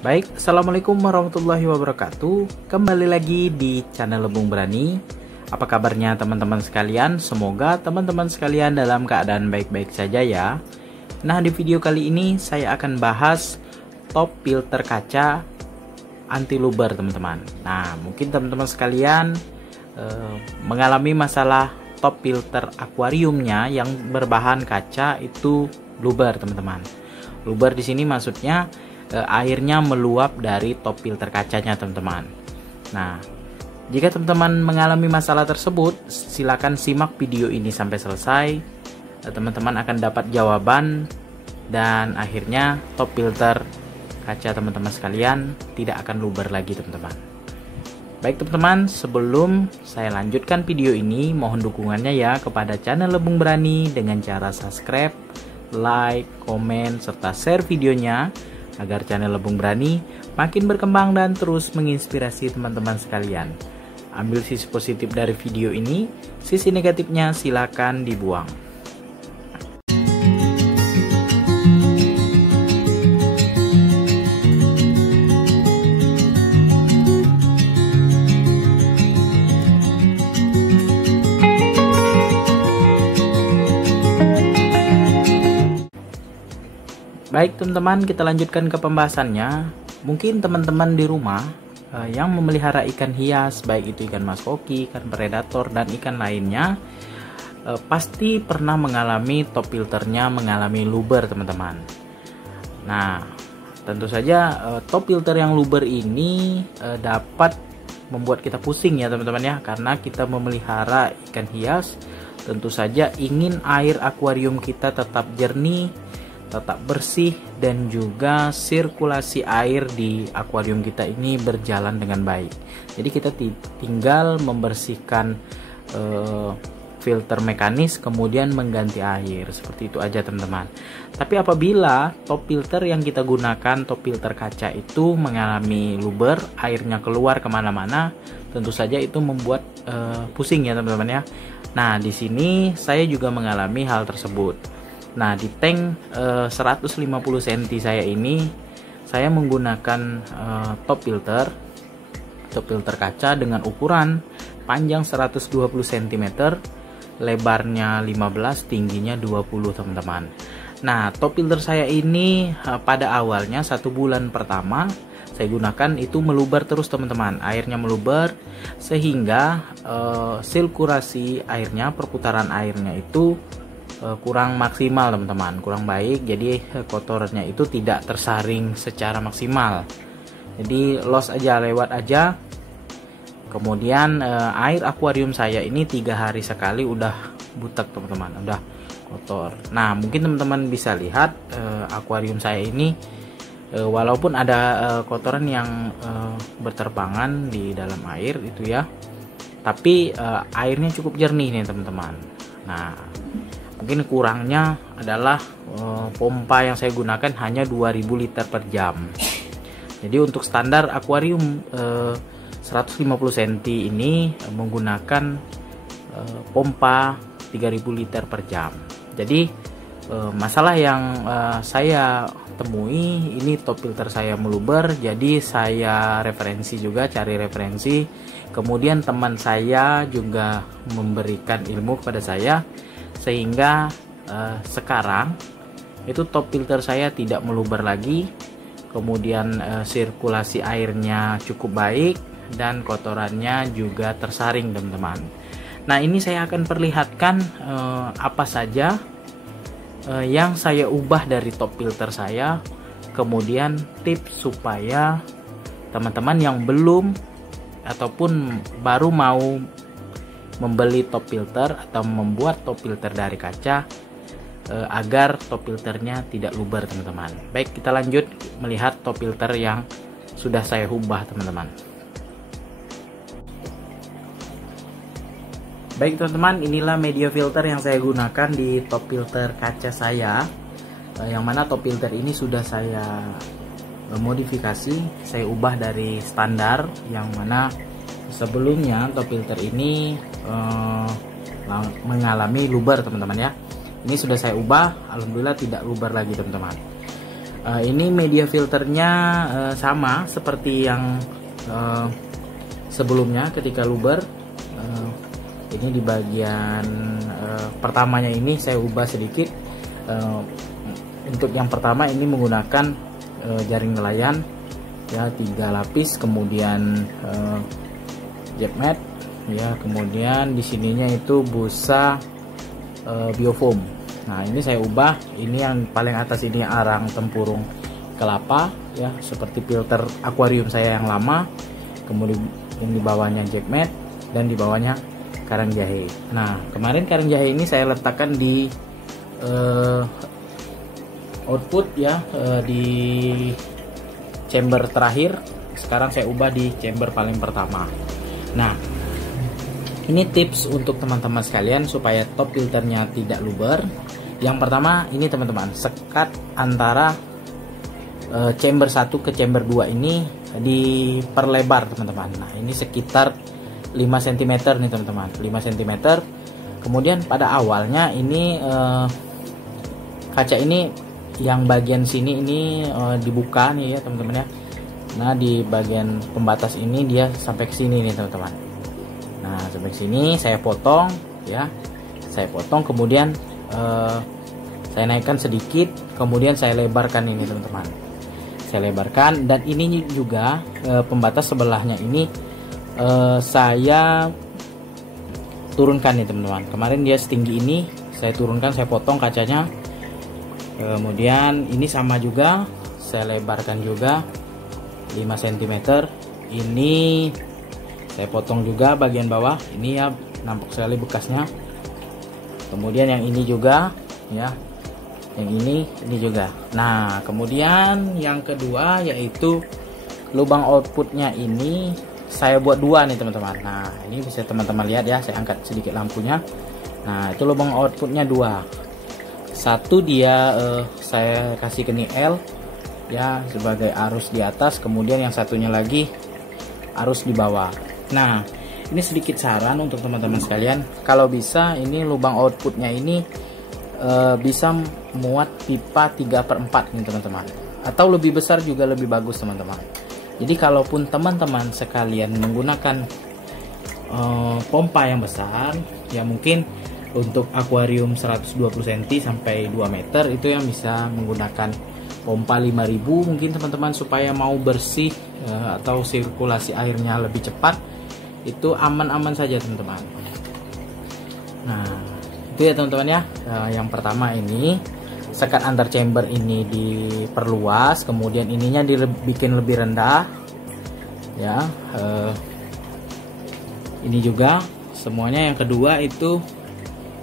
Baik, Assalamualaikum warahmatullahi wabarakatuh. Kembali lagi di channel Lebung Berani. Apa kabarnya teman-teman sekalian? Semoga teman-teman sekalian dalam keadaan baik-baik saja ya. Nah, di video kali ini saya akan bahas top filter kaca anti luber teman-teman. Nah, mungkin teman-teman sekalian mengalami masalah top filter akuariumnya yang berbahan kaca itu luber teman-teman. Luber di sini maksudnya airnya meluap dari top filter kacanya teman-teman. Nah, jika teman-teman mengalami masalah tersebut, silakan simak video ini sampai selesai. Teman-teman akan dapat jawaban dan akhirnya top filter kaca teman-teman sekalian tidak akan luber lagi teman-teman. Baik teman-teman, sebelum saya lanjutkan video ini, mohon dukungannya ya kepada channel Lebung Berani dengan cara subscribe, like, komen, serta share videonya agar channel Lebung Berani makin berkembang dan terus menginspirasi teman-teman sekalian. Ambil sisi positif dari video ini, sisi negatifnya silakan dibuang. Baik teman-teman, kita lanjutkan ke pembahasannya. Mungkin teman-teman di rumah yang memelihara ikan hias, baik itu ikan mas koki, ikan predator, dan ikan lainnya, pasti pernah mengalami top filternya mengalami luber teman-teman. Nah, tentu saja top filter yang luber ini dapat membuat kita pusing ya teman-teman ya, karena kita memelihara ikan hias, tentu saja ingin air akuarium kita tetap jernih, tetap bersih, dan juga sirkulasi air di akuarium kita ini berjalan dengan baik. Jadi kita tinggal membersihkan filter mekanis, kemudian mengganti air, seperti itu aja teman-teman. Tapi apabila top filter yang kita gunakan, top filter kaca itu mengalami luber, airnya keluar kemana-mana, tentu saja itu membuat pusing ya teman-teman ya. Nah, di sini saya juga mengalami hal tersebut. Nah, di tank 150 cm saya ini, saya menggunakan top filter kaca dengan ukuran panjang 120 cm, lebarnya 15, tingginya 20 teman-teman. Nah, top filter saya ini pada awalnya 1 bulan pertama saya gunakan itu meluber terus teman-teman, airnya meluber sehingga sirkulasi airnya, perputaran airnya itu kurang maksimal teman-teman, kurang baik. Jadi kotorannya itu tidak tersaring secara maksimal, jadi loss aja, lewat aja. Kemudian air akuarium saya ini 3 hari sekali udah butek teman-teman, udah kotor. Nah, mungkin teman-teman bisa lihat akuarium saya ini walaupun ada kotoran yang berterbangan di dalam air itu ya, tapi airnya cukup jernih nih teman-teman. Nah, mungkin kurangnya adalah pompa yang saya gunakan hanya 2000 liter per jam. Jadi untuk standar akuarium 150 cm ini menggunakan pompa 3000 liter per jam. Jadi masalah yang saya temui ini top filter saya meluber, jadi saya referensi juga, cari referensi. Kemudian teman saya juga memberikan ilmu kepada saya, sehingga sekarang itu top filter saya tidak meluber lagi, kemudian sirkulasi airnya cukup baik dan kotorannya juga tersaring teman-teman. Nah, ini saya akan perlihatkan apa saja yang saya ubah dari top filter saya, kemudian tips supaya teman-teman yang belum ataupun baru mau membeli top filter atau membuat top filter dari kaca agar top filternya tidak luber teman-teman. Baik, kita lanjut melihat top filter yang sudah saya ubah teman-teman. Baik teman-teman, inilah media filter yang saya gunakan di top filter kaca saya, yang mana top filter ini sudah saya modifikasi, saya ubah dari standar yang mana sebelumnya top filter ini mengalami luber teman-teman ya. Ini sudah saya ubah, alhamdulillah tidak luber lagi teman-teman. Ini media filternya sama seperti yang sebelumnya ketika luber. Ini di bagian pertamanya ini saya ubah sedikit. Untuk yang pertama ini menggunakan jaring nelayan ya, 3 lapis, kemudian jet mat ya, kemudian di sininya itu busa biofoam. Nah ini saya ubah, ini yang paling atas ini arang tempurung kelapa ya, seperti filter akuarium saya yang lama. Kemudian yang di bawahnya jet mat dan di bawahnya karang jahe. Nah kemarin karang jahe ini saya letakkan di output ya, di chamber terakhir. Sekarang saya ubah di chamber paling pertama. Nah ini tips untuk teman-teman sekalian supaya top filternya tidak luber. Yang pertama ini teman-teman, sekat antara chamber 1 ke chamber 2 ini diperlebar teman-teman. Nah ini sekitar 5 cm nih teman-teman, 5 cm. Kemudian pada awalnya ini kaca ini yang bagian sini ini dibuka nih ya teman-teman ya. Nah di bagian pembatas ini dia sampai ke sini nih teman-teman. Nah sampai sini saya potong ya, saya potong, kemudian saya naikkan sedikit, kemudian saya lebarkan ini teman-teman. Saya lebarkan, dan ini juga pembatas sebelahnya ini saya turunkan nih teman-teman. Kemarin dia setinggi ini, saya turunkan, saya potong kacanya. Kemudian ini sama juga, saya lebarkan juga 5 cm. Ini saya potong juga bagian bawah, ini ya nampak sekali bekasnya. Kemudian yang ini juga ya, yang ini juga. Nah kemudian yang kedua yaitu lubang outputnya ini saya buat 2 nih teman-teman. Nah ini bisa teman-teman lihat ya, saya angkat sedikit lampunya. Nah itu lubang outputnya 2. Satu dia saya kasih ke L ya sebagai arus di atas, kemudian yang satunya lagi arus di bawah. Nah ini sedikit saran untuk teman-teman sekalian, kalau bisa ini lubang outputnya ini bisa muat pipa 3/4 nih teman-teman, atau lebih besar juga lebih bagus teman-teman. Jadi kalaupun teman-teman sekalian menggunakan pompa yang besar ya, mungkin untuk akuarium 120 cm sampai 2 meter itu yang bisa menggunakan pompa 5000 mungkin teman-teman, supaya mau bersih atau sirkulasi airnya lebih cepat. Itu aman-aman saja teman-teman. Nah itu ya teman-teman ya. Yang pertama ini sekat antar chamber ini diperluas, kemudian ininya dibikin lebih rendah ya. Ini juga semuanya. Yang kedua itu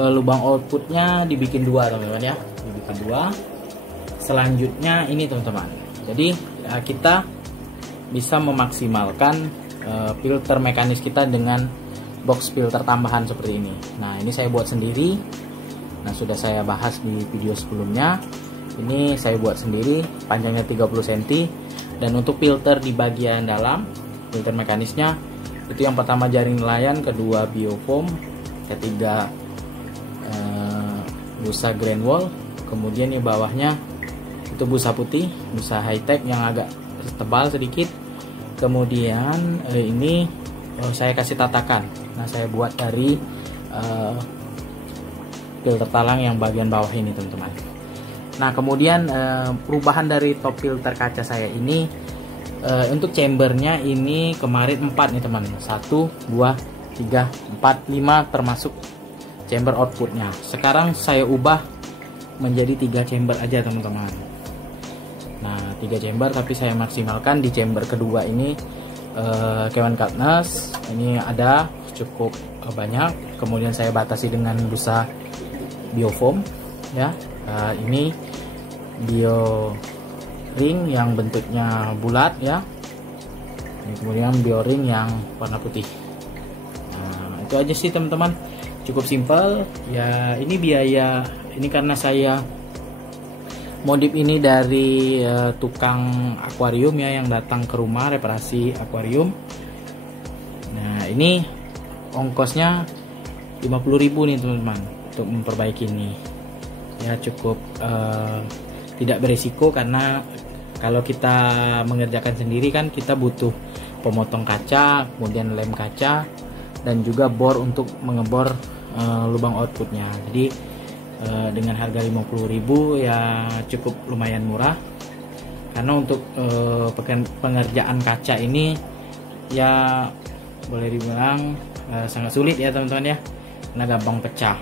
lubang outputnya dibikin 2 teman-teman ya, dibikin 2. Selanjutnya ini teman-teman, jadi kita bisa memaksimalkan filter mekanis kita dengan box filter tambahan seperti ini. Nah ini saya buat sendiri. Nah sudah saya bahas di video sebelumnya. Ini saya buat sendiri, panjangnya 30 cm. Dan untuk filter di bagian dalam, filter mekanisnya itu yang pertama jaring nelayan, kedua biofoam, ketiga busa grand wall, kemudian di bawahnya itu busa putih, busa high tech yang agak tebal sedikit. Kemudian ini saya kasih tatakan. Nah saya buat dari filter talang yang bagian bawah ini teman-teman. Nah kemudian perubahan dari top filter kaca saya ini, untuk chambernya ini kemarin 4 nih teman, 1, 2, 3, 4, 5 termasuk chamber outputnya. Sekarang saya ubah menjadi 3 chamber aja teman-teman. Nah 3 chamber, tapi saya maksimalkan di chamber kedua ini Kewan Katnas ini ada cukup banyak. Kemudian saya batasi dengan busa biofoam ya. Ini bio ring yang bentuknya bulat ya. Ini kemudian bio ring yang warna putih. Nah itu aja sih teman-teman, cukup simpel ya. Ini biaya ini karena saya modif ini dari tukang akuarium ya, yang datang ke rumah reparasi akuarium. Nah ini ongkosnya 50.000 nih teman-teman untuk memperbaiki ini ya, cukup tidak beresiko, karena kalau kita mengerjakan sendiri kan kita butuh pemotong kaca, kemudian lem kaca, dan juga bor untuk mengebor lubang outputnya. Jadi dengan harga 50.000 ya cukup lumayan murah, karena untuk pengerjaan kaca ini ya boleh dibilang sangat sulit ya teman-teman ya, karena gampang pecah.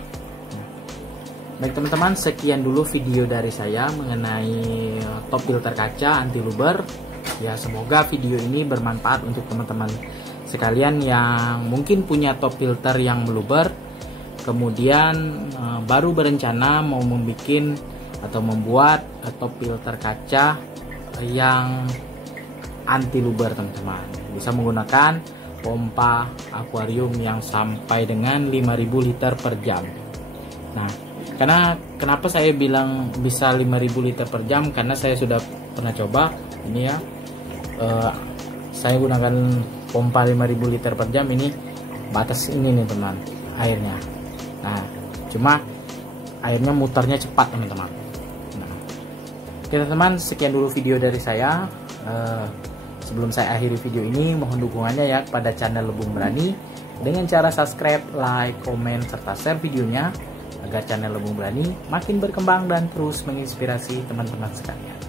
Baik teman-teman, sekian dulu video dari saya mengenai top filter kaca anti luber. Ya, semoga video ini bermanfaat untuk teman-teman sekalian yang mungkin punya top filter yang meluber, kemudian baru berencana mau membuat top filter kaca yang anti luber teman-teman. Bisa menggunakan pompa akuarium yang sampai dengan 5.000 liter per jam. Nah, karena kenapa saya bilang bisa 5.000 liter per jam, karena saya sudah pernah coba ini ya. Saya gunakan pompa 5.000 liter per jam, ini batas ini nih teman airnya. Nah, cuma airnya muternya cepat teman-teman. Nah, oke teman-teman, sekian dulu video dari saya. Sebelum saya akhiri video ini, mohon dukungannya ya kepada channel Lebung Berani dengan cara subscribe, like, komen, serta share videonya, agar channel Lebung Berani makin berkembang dan terus menginspirasi teman-teman sekalian.